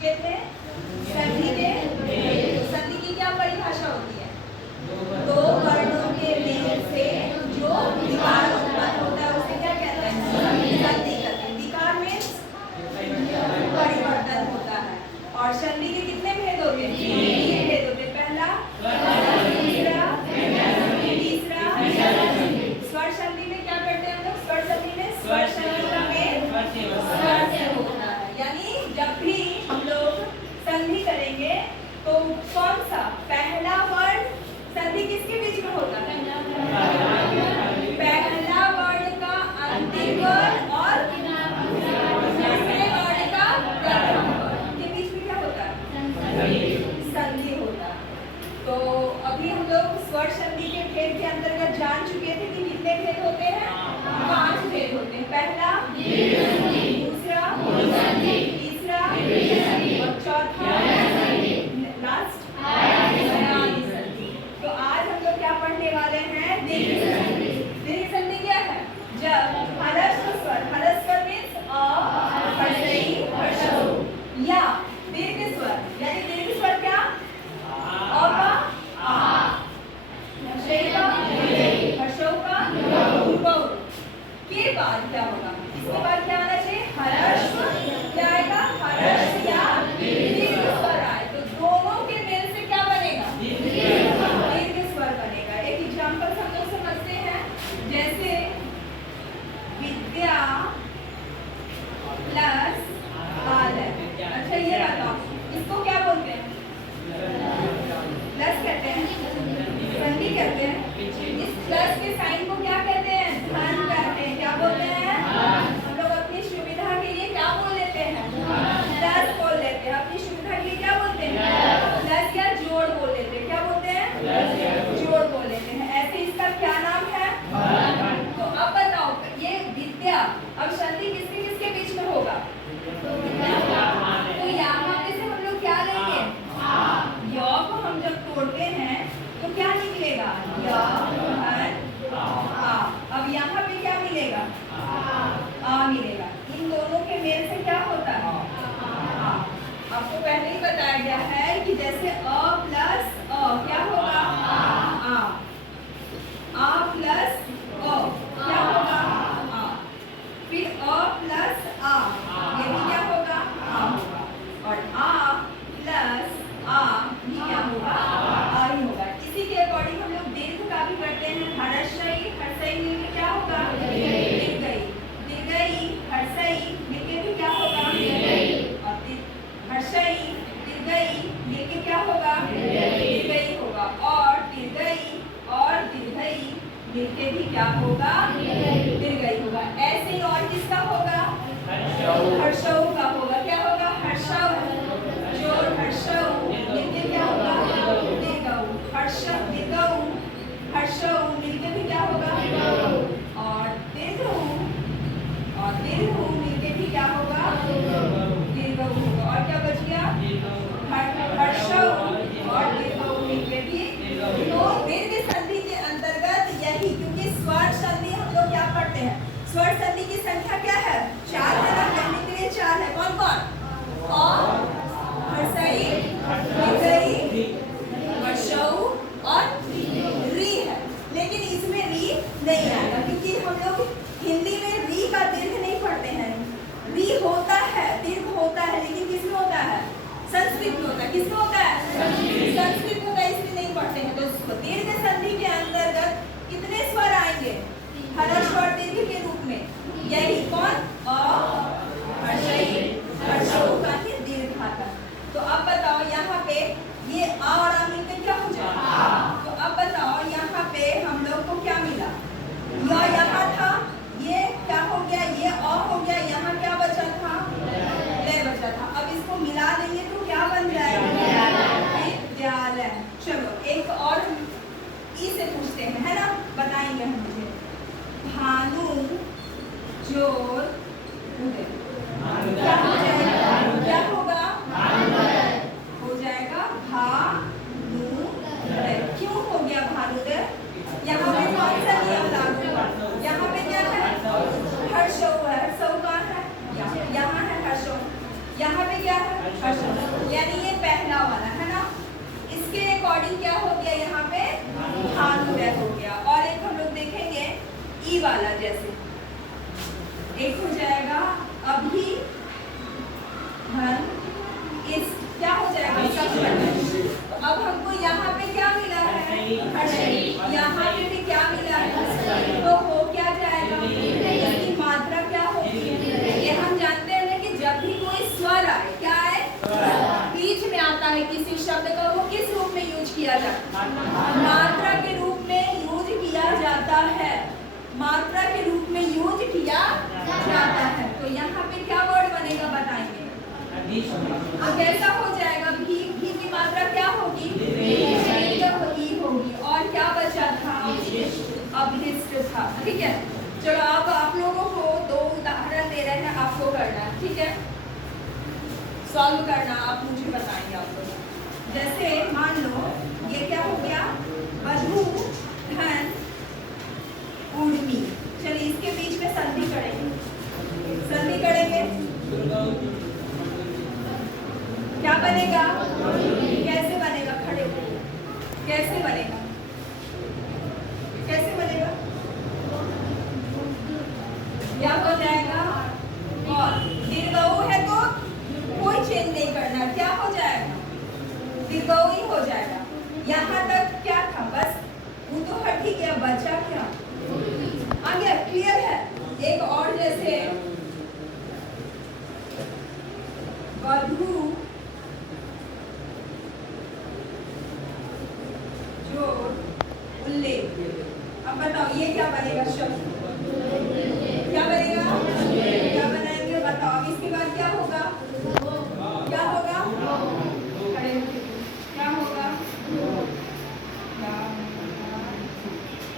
चुके थे संधि के। संधि की क्या परिभाषा होती है? दो वर्णों के मेल से जो विकार उत्पन्न होता है उसे क्या कहते हैं? संधि कहते हैं। विकार में परिवर्तन होता है। और संधि के कितने भेद होते हैं? 3 भेद होते हैं। पहला, दूसरा, तीसरा। स्वर संधि में क्या करते हैं हम लोग? स्वर संधि में स्वर संधि का मेल स्वर से होता है। यानी जब भी हम लोग संधि करेंगे तो कौन सा पहला वर्ण संधि किसके बीच में होता है? पहला वर्ण का अंतिम वर्ण और दूसरे वर्ण का प्रथम वर्ण के बीच में क्या होता है? संधि होता है। तो अभी हम लोग स्वर संधि के भेद के अंतर्गत जान चुके थे कि कितने भेद होते हैं? 5 भेद होते हैं। पहला, दूसरा, तीसरा और चौथा लास्ट दयानी संधि। तो आज हम लोग क्या पढ़ने वाले हैं? दीर्घ संधि। दीर्घ संधि क्या है? जब ह्रस्व स्वर मीन्स अ, ह्रस्व, ह्रस्व या दीर्घ स्वर यानी दीर्घ स्वर क्या? अ का आ, ह्रस्व का ह्रस्व का उ के बाद क्या होगा? इसके बाद क्या आना चाहिए? ह्रस्व। क्या आएगा? ह्रस्व या दीर्घ स्वर आए तो दोनों के मेल से क्या बनेगा? दीर्घ स्वर बनेगा। एक एग्जांपल हम लोग समझते हैं, जैसे विद्या प्लस आलय। अच्छा ये बताओ इसको क्या बोलते हैं? प्लस कहते हैं, संधि कहते हैं। इस प्लस के साइन को क्या कहते हैं? धन कहते हैं। क्या बोलते हैं? हम लोग अपनी सुविधा के लिए क्या बोल लेते हैं? प्लस बोल लेते हैं। अपनी सुविधा के लिए क्या बोलते हैं? प्लस या जोड़ बोल लेते हैं। क्या बोलते हैं? जोड़ बोल लेते हैं। ऐसे इसका क्या नाम है? तो अब बताओ ये विद्या अब संधि किसके किसके बीच में होगा? तो यहाँ पे से हम लोग क्या लेंगे? य को हम जब तोड़ते हैं तो क्या निकलेगा? य आ। अब यहाँ पे क्या मिलेगा? आ मिलेगा। इन दोनों के मेल से क्या होता है? आ। आपको पहले ही बताया गया है कि जैसे अ प्लस अ क्या होगा? आ। आ प्लस अ क्या होगा? आ। फिर अ प्लस आ ये भी क्या होगा? आ होगा। और आ प्लस आ भी क्या होगा? आ ही होगा। इसी के अकॉर्डिंग हम लोग दीर्घ का भी करते हैं। ह्रस्वई ह्रस्वई मिलके क्या होगा? दीर्घई। दीर्घई ह्रस्वई मिलके भी क्या होगा? और ह्रस्वई दीर्घई मिलके क्या होगा? दीर्घई होगा। और दीर्घई मिलके भी क्या होगा? दीर्घई होगा। ऐसे ही और किसका होगा? ह्रस्व का होगा। क्या होगा? ह्रस्व जोड़ ह्रस्व मिलके क्या होगा? दीर्घऊ। ह्रस्व दीर्घऊ ह्रस्व मिलके भी क्या होगा? और दीर्घऊ मिलके भी क्या होगा? दीर्घऊ होगा। और क्या बच गया? ह्रस्व और दीर्घऊ मिलके भी। तो दीर्घ संधि के अंतर्गत यही, क्योंकि स्वर संधि हम लोग क्या पढ़ते हैं? स्वर संधि की संख्या क्या है? 4 है ना? कहने के लिए 4 है। कौन कौन? अ, ह्रस्वई, दीर्घई, ह्रस्व और री है। लेकिन इसमें री नहीं आएगा क्योंकि हम लोग हिंदी में री का दीर्घ नहीं पढ़ते हैं। री होता है, दीर्घ होता है, लेकिन किसमें होता है? संस्कृत में होता है। किसमें होता है? संस्कृत में होता है, इसमें नहीं पढ़ते हैं। तो दीर्घ संधि के अंतर्गत कितने स्वर आएंगे? ह्रस्व और दीर्घ के रूप में। यही कौन? अ, ह्रस्वई, ह्रस्व का ही दीर्घ आता है। तो अब बताओ यहाँ पे ये आ और आ मिलकर क्या हो जाएगा? तो अब बताओ यहाँ पे हम लोग को क्या मिला? या यहाँ था, ये क्या हो गया? ये अ हो गया। यहाँ क्या बचा था? ले बचा था। अब इसको मिला देंगे तो क्या बन जाएगा? विद्यालय। चलो एक और ई से पूछते हैं, है ना? बताएंगे हम मुझे। भानु जोर उदय क्या हो जाएगा? क्या होगा? हो जाएगा भानुदय। क्यों हो गया भानुदय? यहाँ पे कौन सा नियम लागू हुआ? यहाँ पे क्या है? ह्रस्व है। ह्रस्व कहाँ है? यहाँ है ह्रस्व। यहाँ पे क्या है? यानी ये पहला वाला है ना, इसके अकॉर्डिंग क्या हो गया यहाँ पे धातुव्यय हो गया। और एक हम लोग देखेंगे ई वाला, जैसे एक हो जाएगा अभी धन, इस क्या हो जाएगा तो अब हमको यहाँ पे क्या मिला है हर्षई, यहाँ पे भी क्या मिला है, तो हो क्या जाएगा, इसकी मात्रा क्या होगी। ये हम जानते हैं कि जब भी कोई स्वर आए, क्या आए, बीच में आता है किसी शब्द का, वो किस रूप में यूज किया जाता है, मात्रा के रूप में यूज किया जाता है, मात्रा के रूप में यूज किया जाता है। तो यहाँ पे क्या वर्ड बनेगा बताएंगे, अब कैसा हो जाएगा, भी की मात्रा क्या होगी, होगी। और क्या बचा था, अभिष्ट था। ठीक है, चलो अब आप लोगों को दो उदाहरण दे रहे हैं, आपको करना है, ठीक है, सॉल्व करना, आप मुझे बताएंगे आप लोग। जैसे मान लो ये क्या हो गया, वधु धन उर्मी, चलिए इसके बीच में संधि करेंगे, संधि करेंगे, क्या बनेगा, कैसे बनेगा, खड़े कैसे बनेगा, कैसे बनेगा, क्या हो जाएगा, और दीर्घऊ है तो कोई चेंज नहीं करना, क्या हो जाएगा, दीर्घऊ ही हो जाएगा। यहाँ तक क्या था, बस वो तो हट ही गया, बचा क्या, आ गया, क्लियर है। एक और जैसे वधु जो उल्लेख, अब बताओ ये क्या बनेगा शब्द, क्या बनेगा, क्या बनाएंगे बताओ। अब इसके बाद क्या होगा, क्या होगा, खड़े होके क्या होगा,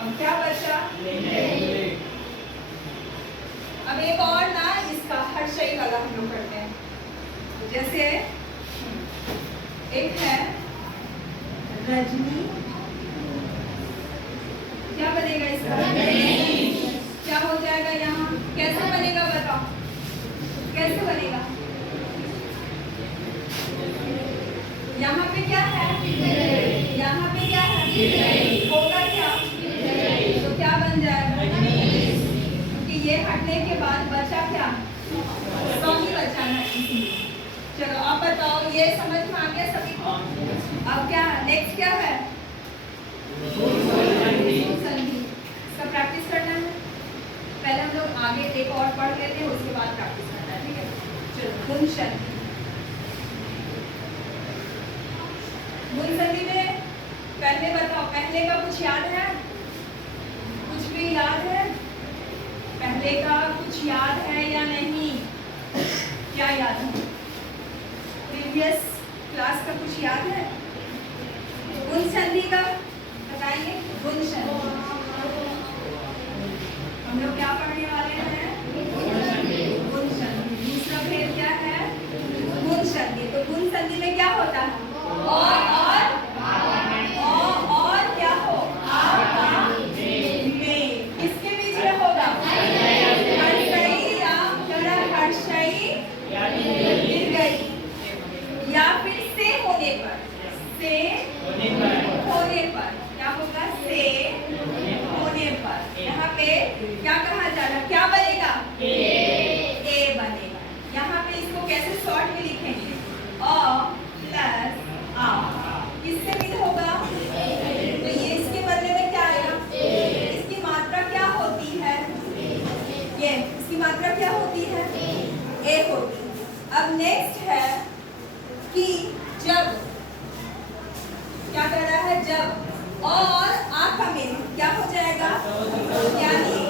अब क्या बचा, अब एक और ना इसका हर्षई वाला हम लोग करते हैं। जैसे एक है रजनी, क्या बनेगा इसका, क्या हो जाएगा यहाँ, कैसे बनेगा बताओ, कैसे बनेगा, यहाँ पे क्या है, यहाँ पे क्या है, होगा क्या, तो क्या बन जाएगा, क्योंकि ये हटने के बाद बचा क्या, सौ ही बचा है, इसीलिए। चलो अब बताओ, ये समझ में आ गया सभी को। अब क्या नेक्स्ट क्या है, संधि, इसका प्रैक्टिस करना है। पहले हम लोग आगे एक और पढ़ लेते हैं, उसके बाद प्रैक्टिस करना है, ठीक है। चलो गुण संधि, गुण संधि में पहले बताओ, पहले का कुछ याद है, कुछ भी याद है, पहले का कुछ याद है या नहीं, क्या याद है, प्रीवियस क्लास का कुछ याद है, गुण संधि का बताइए, गुण संधि हम लोग क्या पढ़ने वाले हैं, गुण संधि। दूसरा भेद क्या है, गुण संधि। तो गुण संधि में क्या होता है, और क्या हो, में किसके बीच में होगा, हर्षई या दीर्घई, या फिर से होने पर, से होने पर क्या होगा, से होने पर। यहाँ पे क्या कहा जा रहा है, क्या बनेगा, ए बनेगा। यहाँ पे इसको कैसे शॉर्ट में लिखेंगे, अ प्लस आ, किससे मिल होगा, तो ये इसके बदले में क्या आएगा, इसकी मात्रा क्या होती है, ये इसकी मात्रा क्या होती है, ए होती है। अब नेक्स्ट है कि जब, क्या कर रहा है, जब और आ का मेल क्या हो जाएगा, यानी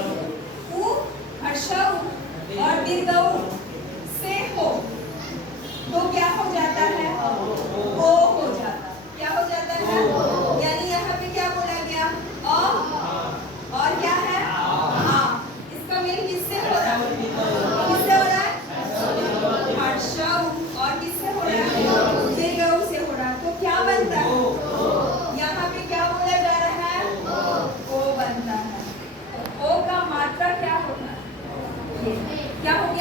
उ हर्षऊ और दीर्घऊ से हो, तो क्या हो जाता है, ओ हो जाता है, क्या हो जाता है, यानी यहाँ पे क्या बोला गया, अ और क्या है, आ, इसका मेल किससे हो रहा है, किससे हो रहा है, हर्षऊ और किससे हो रहा है, दीर्घऊ से हो रहा है। तो क्या बनता है, यहाँ पे क्या बोला जा रहा है, ओ बनता है। तो ओ का मात्रा क्या होता है, क्या हो गया,